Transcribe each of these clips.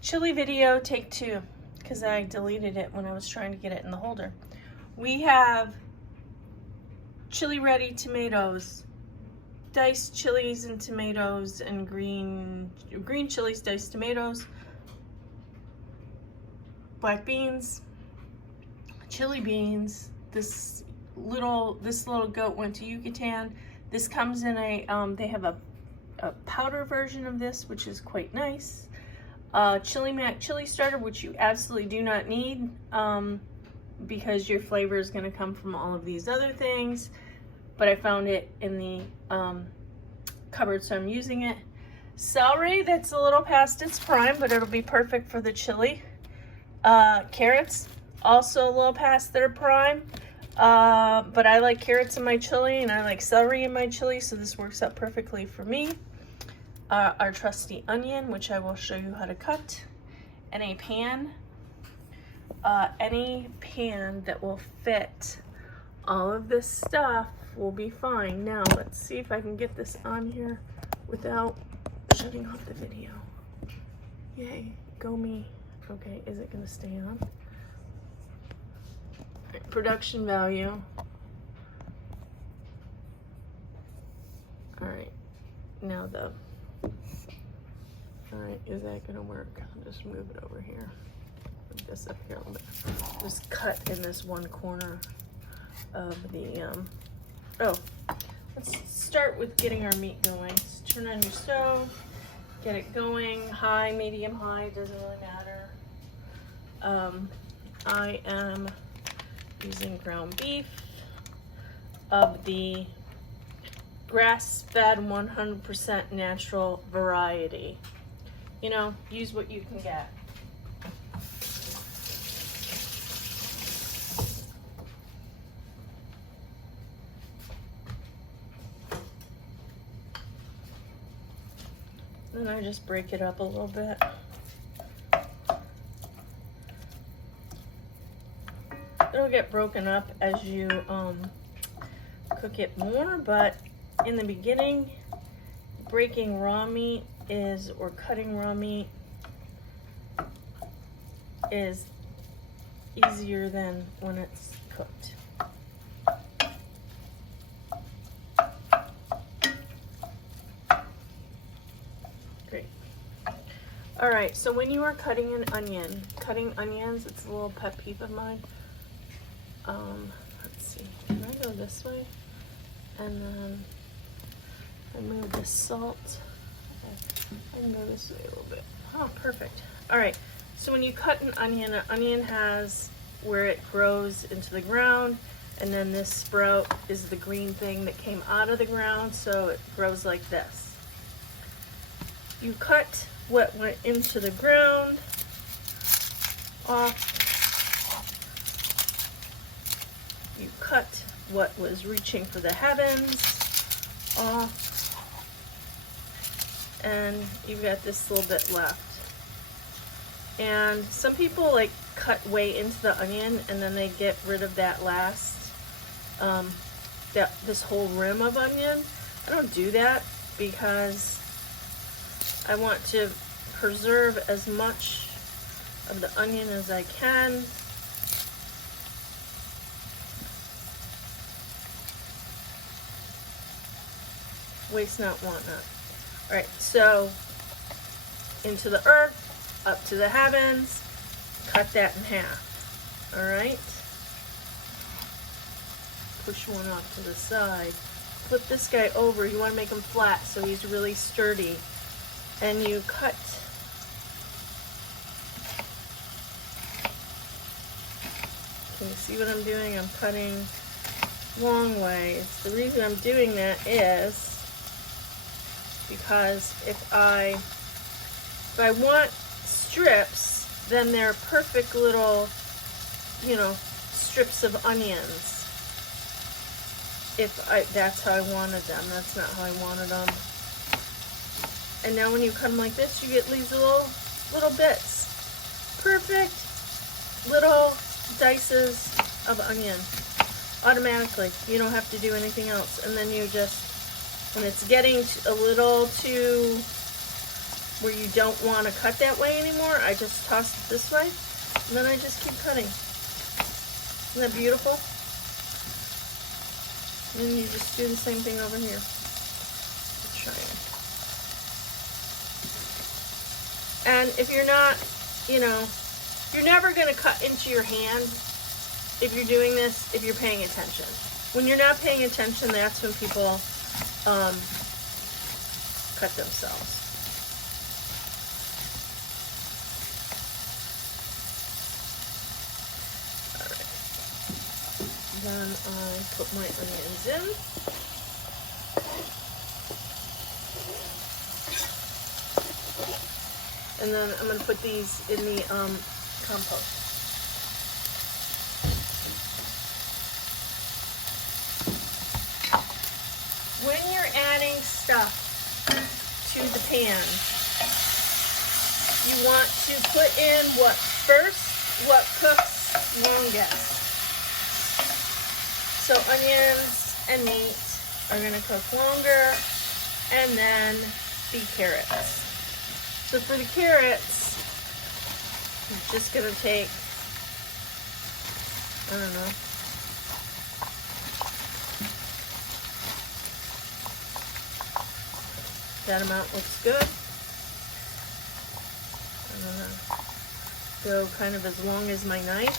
Chili video take 2, because I deleted it when I was trying to get it in the holder. We have chili ready tomatoes, diced chilies and tomatoes, and green chilies, diced tomatoes, black beans, chili beans. This little goat went to Yucatan. This comes in a they have a powder version of this, which is quite nice. Chili Mac chili starter, which you absolutely do not need, because your flavor is going to come from all of these other things. But I found it in the cupboard, so I'm using it. Celery, that's a little past its prime, but it'll be perfect for the chili. Carrots, also a little past their prime, but I like carrots in my chili and I like celery in my chili, so this works out perfectly for me. Our trusty onion, which I will show you how to cut, and a pan. Any pan that will fit all of this stuff will be fine. Now let's see if I can get this on here without shutting off the video. Yay, go me. Okay, is it gonna stay on? Right, production value. All right, now all right, is that gonna work? I'll just move it over here. Put this up here a little bit. Just cut in this one corner of the, let's start with getting our meat going. Just turn on your stove, get it going, high, medium, high, doesn't really matter. I am using ground beef of the grass-fed 100% natural variety. You know, use what you can get. Then I just break it up a little bit. It'll get broken up as you cook it more, but in the beginning, breaking raw meat or cutting raw meat is easier than when it's cooked. Great. All right, so when you are cutting an onion, cutting onions, it's a little pet peeve of mine. Let's see, can I go this way? And then I move the salt. I can go this way a little bit. Oh, perfect. All right, so when you cut an onion has where it grows into the ground, and then this sprout is the green thing that came out of the ground, so it grows like this. You cut what went into the ground off. You cut what was reaching for the heavens off. And you've got this little bit left. And some people like cut way into the onion and then they get rid of that last, this whole rim of onion. I don't do that because I want to preserve as much of the onion as I can. Waste not, want not. All right, so into the earth, up to the heavens, cut that in half. All right, push one off to the side. Flip this guy over. You want to make him flat so he's really sturdy. And you cut. Can you see what I'm doing? I'm cutting long ways. The reason I'm doing that is because if I want strips, then they're perfect little, strips of onions. That's how I wanted them. That's not how I wanted them. And now when you cut them like this, you get these little bits. Perfect little dices of onion. Automatically. You don't have to do anything else. And then you just, when it's getting a little too where you don't want to cut that way anymore, I just toss it this way, and then I just keep cutting. Isn't that beautiful? And then you just do the same thing over here. Let's try it. And if you're not, you know, you're never going to cut into your hand if you're doing this, if you're paying attention. When you're not paying attention, that's when people cut themselves. All right. Then I put my onions in. And then I'm going to put these in the compost. When you're adding stuff to the pan, you want to put in what cooks longest. So onions and meat are going to cook longer, and then the carrots. So for the carrots, I'm just going to take, I don't know, that amount looks good. I'm going to go kind of as long as my knife.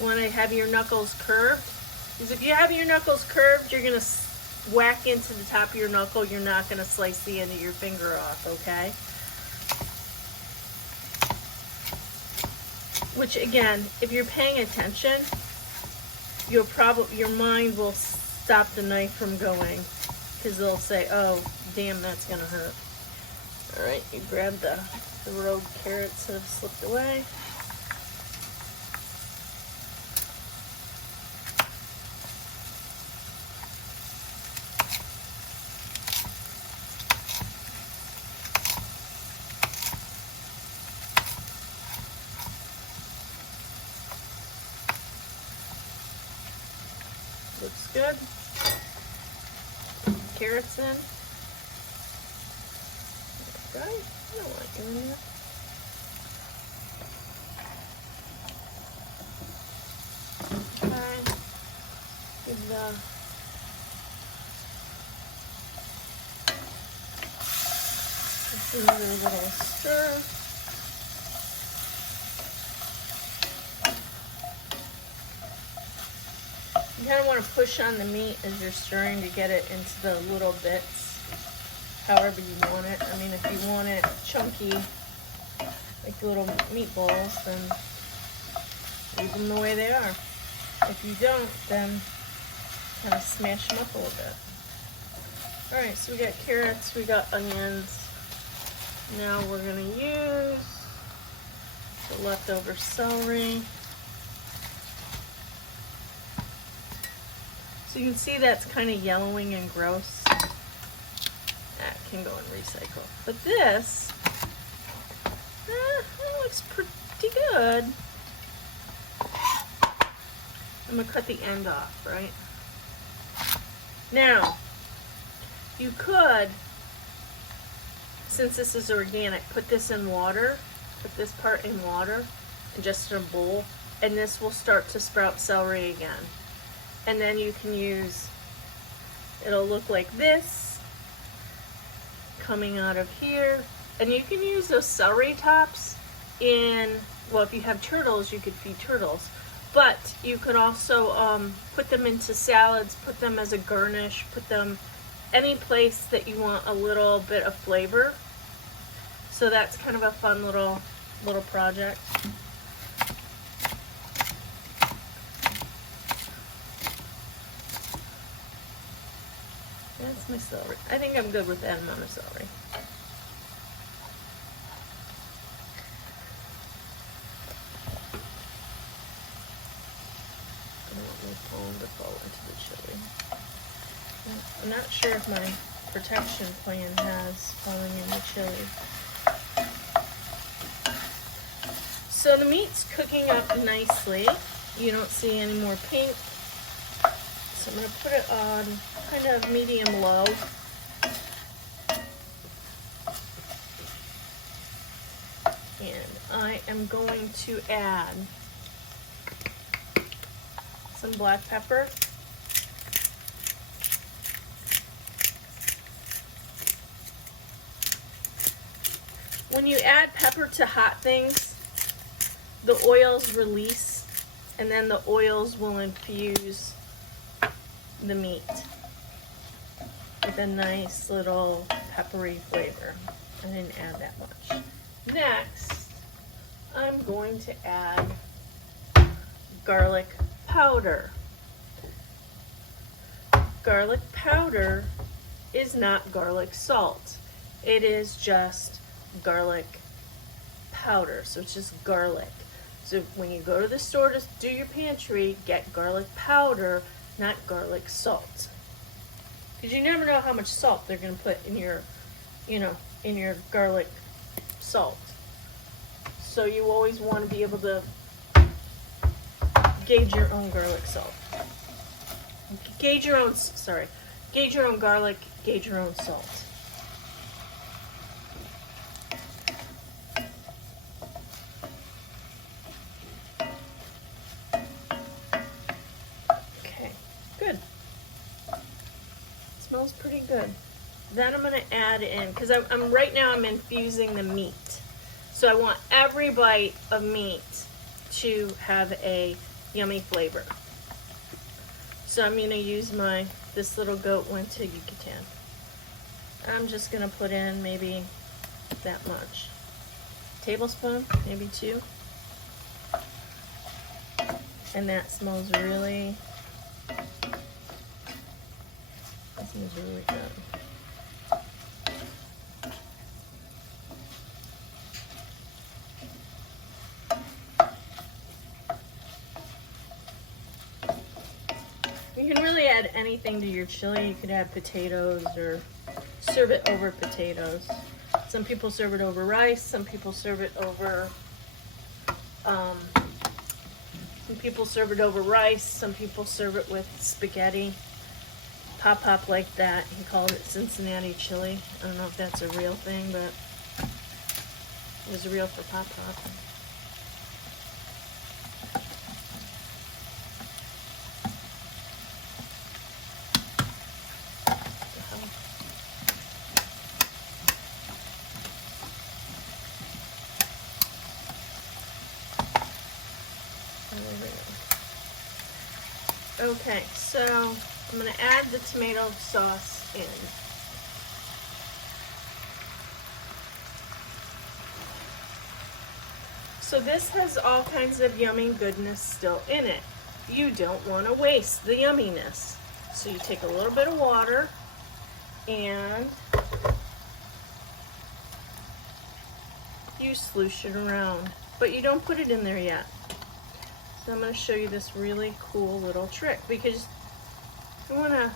You want to have your knuckles curved, because if you have your knuckles curved, you're going to whack into the top of your knuckle. You're not going to slice the end of your finger off, okay? Which again, if you're paying attention, your mind will stop the knife from going, because they'll say, oh, damn, that's going to hurt. All right, you grab the rogue carrots that have slipped away. Looks good. Carrots in. Okay, I don't want you in there. Okay. Give another little stir. You kind of want to push on the meat as you're stirring to get it into the little bits, however you want it. I mean, if you want it chunky, like little meatballs, then leave them the way they are. If you don't, then kind of smash them up a little bit. All right, so we got carrots, we got onions. Now we're going to use the leftover celery. So you can see that's kind of yellowing and gross. That can go in recycle. But this, that looks pretty good. I'm going to cut the end off, right? Now, you could, since this is organic, put this in water, put this part in water, and just in a bowl, and this will start to sprout celery again. And then you can use, it'll look like this, coming out of here. And you can use those celery tops in, well, if you have turtles, you could feed turtles. But you could also put them into salads, put them as a garnish, put them any place that you want a little bit of flavor. So that's kind of a fun little project. That's my celery. I think I'm good with that amount of celery. I don't want my phone to fall into the chili. I'm not sure if my protection plan has falling in the chili. So the meat's cooking up nicely. You don't see any more pink. So I'm going to put it on kind of medium low. And I am going to add some black pepper. When you add pepper to hot things, the oils release, and then the oils will infuse the meat with a nice little peppery flavor. I didn't add that much. Next, I'm going to add garlic powder. Garlic powder is not garlic salt. It is just garlic powder, so it's just garlic. So when you go to the store to do your pantry, get garlic powder, not garlic salt. Because you never know how much salt they're going to put in your, in your garlic salt. So you always want to be able to gauge your own garlic salt. Gauge your own garlic, gauge your own salt. Okay, good. Smells pretty good. Then I'm going to add in, because right now I'm infusing the meat. So I want every bite of meat to have a yummy flavor. So I'm going to use this little goat went to Yucatan. I'm just going to put in maybe that much. Tablespoon, maybe 2. And that smells really good. You can really add anything to your chili. You could add potatoes or serve it over potatoes. Some people serve it over rice. Some people serve it over Some people serve it with spaghetti. Pop like that. He called it Cincinnati chili. I don't know if that's a real thing, but it was real for Pop. Okay, so I'm going to add the tomato sauce in. So this has all kinds of yummy goodness still in it. You don't want to waste the yumminess. So you take a little bit of water and you sloosh it around, but you don't put it in there yet. So I'm going to show you this really cool little trick, because you want to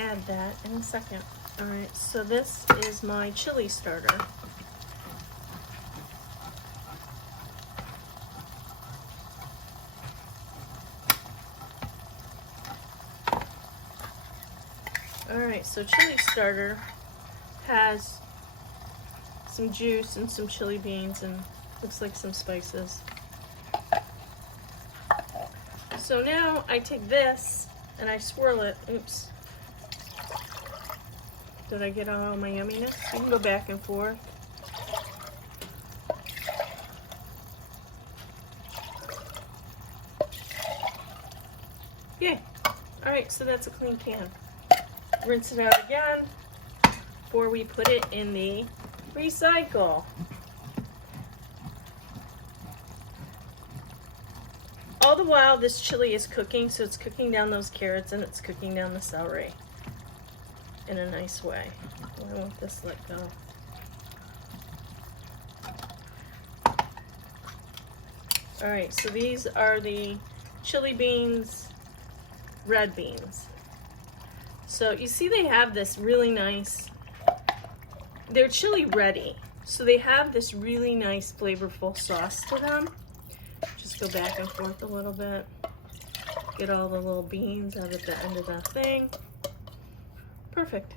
add that in a second. All right, so this is my chili starter. All right, so chili starter has some juice and some chili beans and looks like some spices. So now I take this and I swirl it. Oops. Did I get out all my yumminess? You can go back and forth. Yeah. Alright, so that's a clean can. Rinse it out again before we put it in the recycle. All the while this chili is cooking, so it's cooking down those carrots and it's cooking down the celery in a nice way. I want this let go. Alright, so these are the chili beans, red beans. So you see they have this really nice, they're chili ready. So they have this really nice flavorful sauce to them. Just go back and forth a little bit. Get all the little beans out at the end of that thing. Perfect.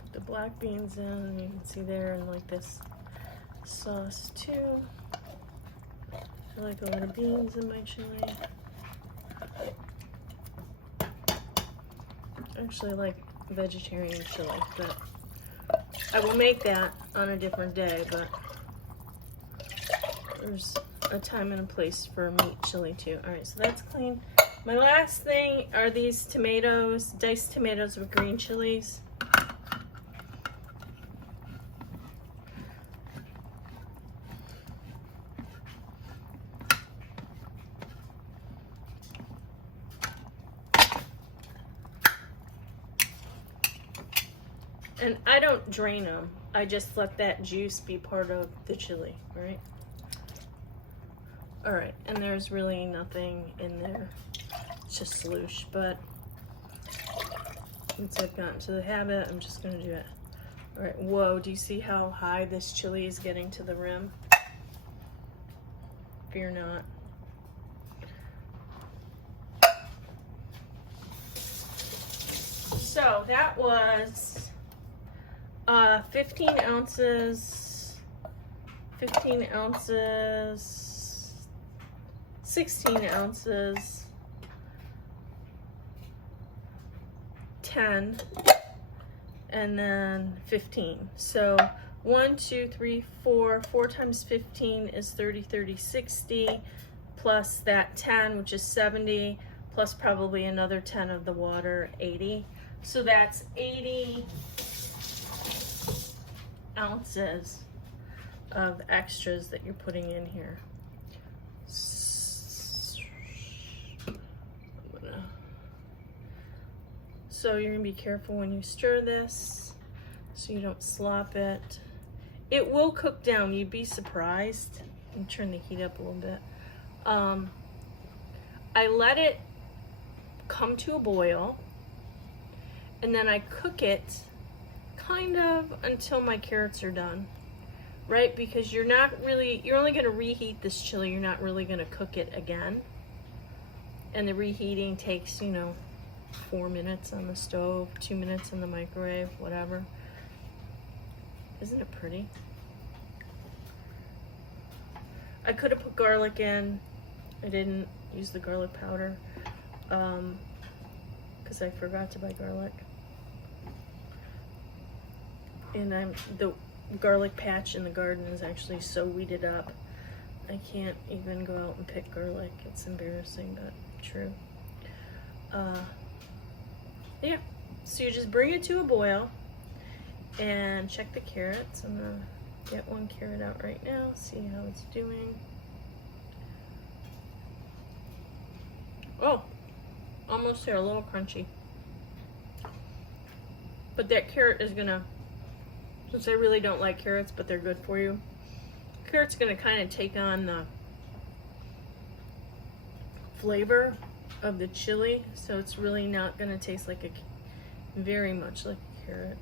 Put the black beans in, and you can see there, and like this sauce too. I like a lot of beans in my chili. Actually, I like vegetarian chili, but I will make that on a different day, but there's a time and a place for meat chili too. All right, so that's clean. My last thing are these tomatoes, diced tomatoes with green chilies. And I don't drain them. I just let that juice be part of the chili, right? All right, and there's really nothing in there. It's just sloosh, but once I've gotten to the habit, I'm just gonna do it. All right, whoa, do you see how high this chili is getting to the rim? Fear not. So that was 15 ounces, 16 ounces, 10, and then 15. So 1, 2, 3, 4 times 15 is 30, 30, 60, plus that 10, which is 70, plus probably another 10 of the water, 80. So that's 80 ounces of extras that you're putting in here. So you're gonna be careful when you stir this so you don't slop it. It will cook down, you'd be surprised. I'm turn the heat up a little bit. I let it come to a boil, and then I cook it kind of until my carrots are done, right? Because you're only gonna reheat this chili, you're not really gonna cook it again. And the reheating takes, 4 minutes on the stove, 2 minutes in the microwave, whatever. Isn't it pretty? I could have put garlic in. I didn't use the garlic powder because I forgot to buy garlic. And the garlic patch in the garden is actually so weeded up. I can't even go out and pick garlic. It's embarrassing, but true. Yeah, so you just bring it to a boil and check the carrots. I'm gonna get one carrot out right now, see how it's doing. Oh, almost there, a little crunchy. But that carrot is gonna, since I really don't like carrots, but they're good for you, carrot's gonna kind of take on the flavor of the chili, so it's really not gonna taste like very much like a carrot.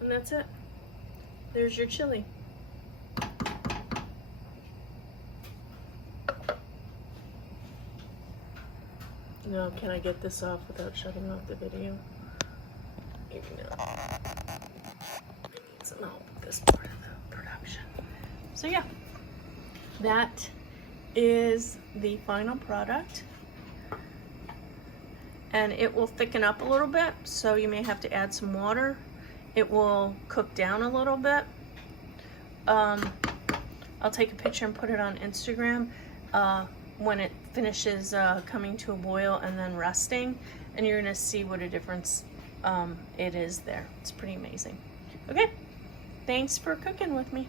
And that's it. There's your chili. Now, can I get this off without shutting off the video? Maybe not. I need some help with this part of the production. So yeah, that is the final product. And it will thicken up a little bit, so you may have to add some water. It will cook down a little bit. I'll take a picture and put it on Instagram when it finishes coming to a boil and then resting, and you're gonna see what a difference it is there. It's pretty amazing. Okay, thanks for cooking with me.